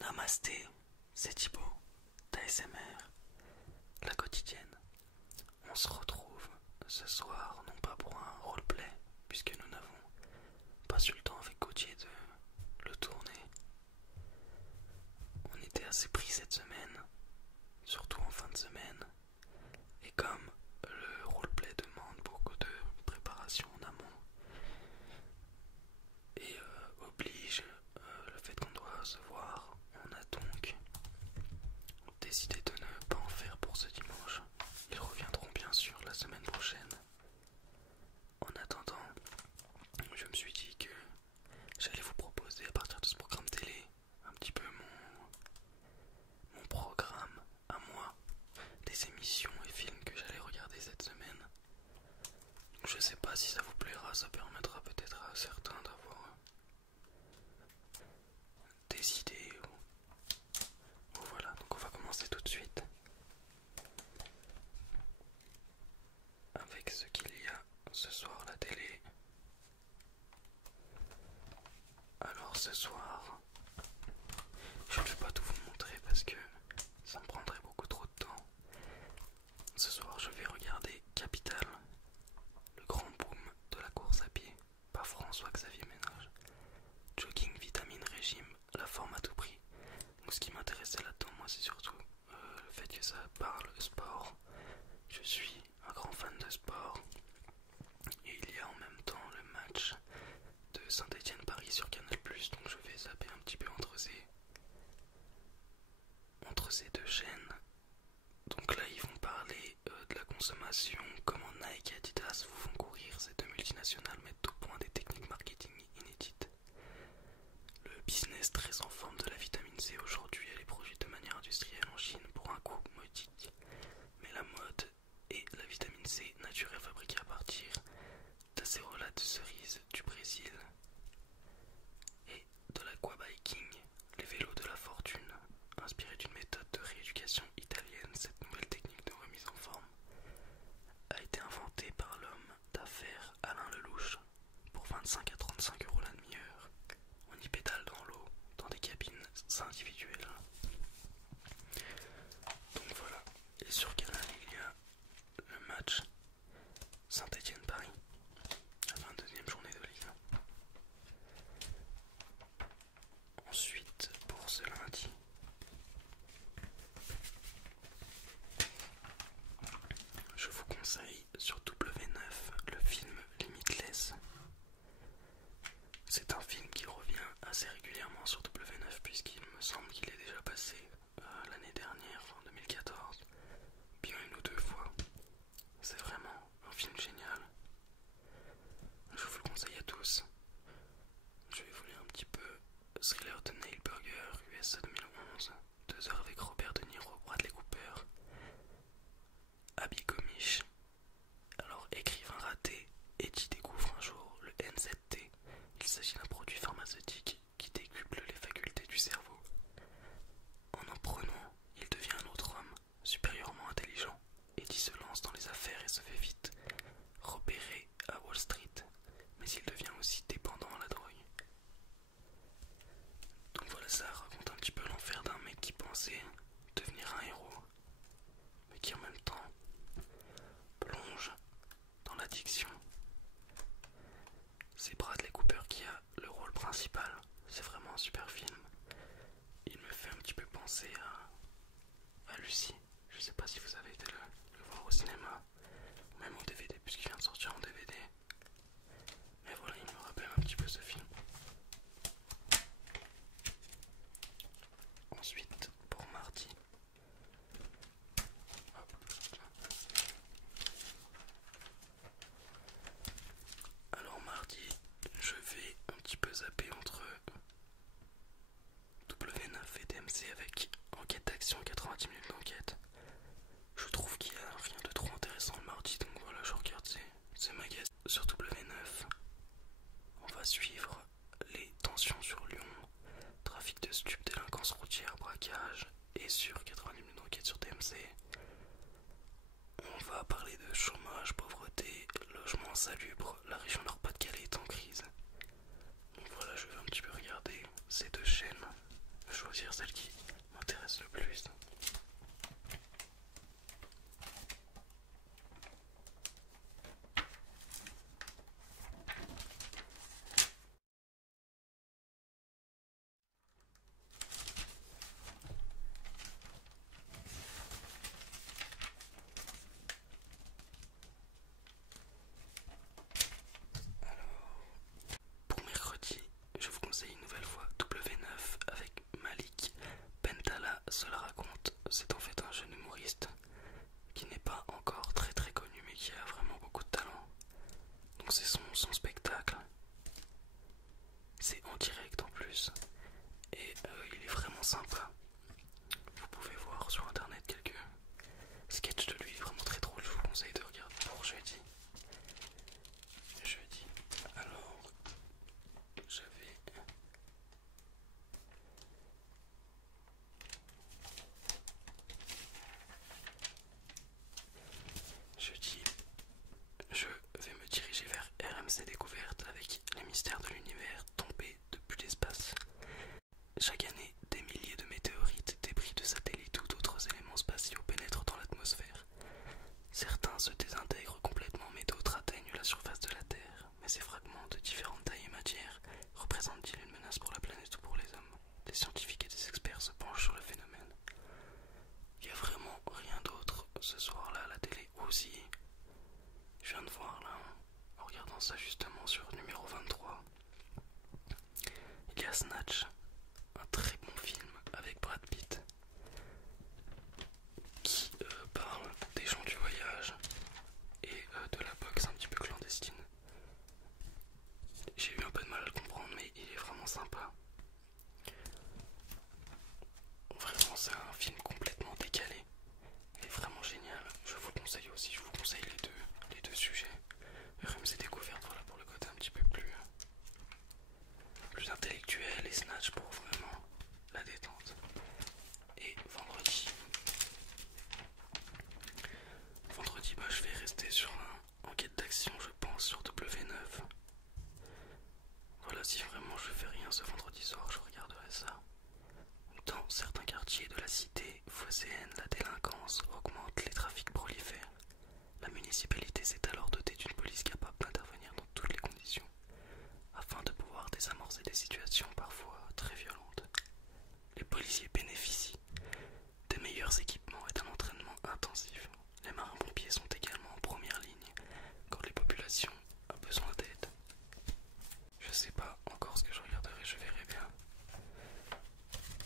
Namasté, c'est Thibaut, d'ASMR, la quotidienne. On se retrouve ce soir, non pas pour un roleplay, puisque nous n'avons pas eu le temps avec Gauthier de le tourner. On était assez pris cette semaine, surtout en fin de semaine, et comme le roleplay demande beaucoup de préparation en amont, et oblige le fait qu'on doit se voir, on a donc décidé de ne pas en faire pour ce dimanche. Ils reviendront bien sûr la semaine prochaine. En attendant, je me suis dit que j'allais vous proposer à partir de ce programme télé un petit peu mon programme à moi, des émissions et films que j'allais regarder cette semaine. Je sais pas si ça vous plaira, ça permettra peut-être à certains d'avoir des idées ou voilà. Donc on va commencer tout de suite avec ce qu'il y a ce soir à la télé. Alors ce soir, je ne vais pas tout vous montrer parce que ça me prendrait beaucoup trop de temps. Ce soir je vais regarder Capital, le grand boom de la course à pied, par François-Xavier Ménage. Jogging, vitamine, régime, la forme à tout prix. Donc ce qui m'intéressait là-dedans, moi, c'est surtout le fait que ça parle sport. Je suis un grand fan de sport. Et il y a en même temps le match de Saint-Étienne-Paris sur Canal+, donc je vais zapper un petit peu entre ces deux chaînes. Donc là, ils vont parler de la consommation, comment Nike et Adidas vous font courir. Ces deux multinationales mettent au point des techniques marketing inédites. Le business très en forme de la vitamine C aujourd'hui, elle est produite de manière industrielle en Chine pour un coût modique. Mais la mode et la vitamine C naturelle fabriquée à partir d'acérola de cerise du Brésil et de l'aquabiking, les vélos de la fortune. Inspiré d'une méthode de rééducation italienne, cette nouvelle technique de remise en forme a été inventée par l'homme d'affaires Alain Lelouch pour 25 à 35 euros la demi-heure. On y pédale dans l'eau, dans des cabines individuelles. Donc voilà. Et sur Canal, il y a le match Saint-Étienne-Paris, la 22e journée de Ligue 1. Ensuite, pour ce lundi, je vous conseille sur W9 le film Limitless. C'est un film qui revient assez régulièrement sur W9 puisqu'il me semble qu'il est déjà passé l'année dernière, en 2014, bien une ou deux fois. C'est vraiment un film génial. Je vous le conseille à tous. Je vais vous lire un petit peu Thriller de Neil Burger, USA 2011, 2 heures avec Robert De Niro, Bradley Cooper, Abby Gomish. Alors, écrivain raté, Eddie découvre un jour le NZT. Il s'agit d'un produit pharmaceutique qui décuple les facultés du cerveau. En prenant, il devient un autre homme, supérieurement intelligent. Eddie se lance dans les affaires et se fait vite repérer à Wall Street, mais il devient aussi dépendant à la drogue. Donc voilà, ça raconte un petit peu l'enfer d'un mec qui pensait devenir un héros, mais qui en même temps plonge dans l'addiction. C'est Bradley Cooper qui a le rôle principal. C'est vraiment un super film. Il me fait un petit peu penser à Lucie. Je sais pas si vous avez été le voir au cinéma ou même en DVD puisqu'il vient de sortir en DVD. Mais voilà, il me rappelle un petit peu ce film. Ensuite, pour mardi. Hop. Alors mardi, je vais un petit peu zapper entre W9 et TMC avec enquête d'action, 90 minutes d'enquête. Je trouve qu'il n'y a rien de trop intéressant le mardi, donc voilà, je regarde ces magazines. Sur W9, on va suivre les tensions sur Lyon, trafic de stupes, délinquance routière, braquage, et sur 90 minutes d'enquête sur TMC, on va parler de chômage, pauvreté, logement insalubre, la région Nord-Pas-de-Calais est en crise. Donc voilà, je vais un petit peu regarder ces deux chaînes, choisir dire celle qui m'intéresse le plus. Pour mercredi, je vous conseille une nouvelle fois W9 avec Malik Bentala se la raconte. C'est en fait un jeune humoriste qui n'est pas encore très très connu mais qui a vraiment beaucoup de talent. Donc c'est son spectacle. C'est en direct en plus. Et il est vraiment sympa. Vous pouvez voir sur internet quelques sketchs de lui vraiment très drôles. Je vous conseille de regarder pour jeudi. Alors, j'avais jeudi, je vais me diriger vers RMC Découverte avec les mystères de l'univers tombés depuis l'espace. Chaque année, des milliers de météorites, débris de satellites ou d'autres éléments spatiaux pénètrent dans l'atmosphère. Certains se désintègrent complètement mais d'autres atteignent la surface de la Terre. Mais ces fragments de différentes tailles et matières représentent-ils une menace pour la planète ou pour les hommes? Des scientifiques et des experts se penchent sur le phénomène. Il n'y a vraiment rien d'autre ce soir-là à la télé aussi. Je viens de voir là, en regardant ça justement sur numéro 23, il y a Snatch, un très bon film avec Brad Pitt qui parle des gens du voyage et de la boxe un petit peu clandestine. J'ai eu un peu de mal à le comprendre mais il est vraiment sympa. Vraiment c'est un film complètement décalé. Il est vraiment génial. Je vous le conseille aussi, je vous conseille les deux sujets. RMC Découverte, voilà pour le côté un petit peu plus intellectuel et Snatch pour vraiment la détente. Et vendredi je vais rester sur un enquête d'action je pense sur W9. Voilà, si vraiment je fais rien ce vendredi soir je regarderai ça. Dans certains quartiers de la cité phocéenne, la délinquance augmente, les trafics prolifèrent. La municipalité s'est alors dotée d'une police capable d'intervenir dans toutes les conditions, afin de pouvoir désamorcer des situations parfois très violentes. Les policiers bénéficient des meilleurs équipements et d'un entraînement intensif. Les marins-pompiers sont également en première ligne quand les populations ont besoin d'aide. Je sais pas encore ce que je regarderai, je verrai bien.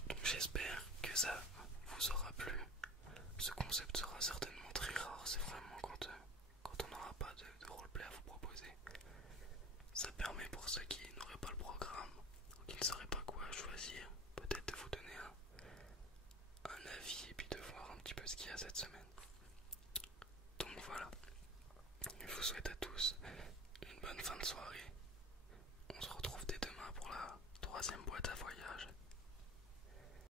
Donc j'espère que ça vous aura plu. Ce concept sera certainement très rare, c'est vraiment quand on n'aura pas de roleplay à vous proposer. Ça permet pour ceux qui n'auraient pas le programme ou qui ne sauraient pas quoi choisir, peut-être de vous donner un avis et puis de voir un petit peu ce qu'il y a cette semaine. Donc voilà, je vous souhaite à tous une bonne fin de soirée. On se retrouve dès demain pour la troisième boîte à voyage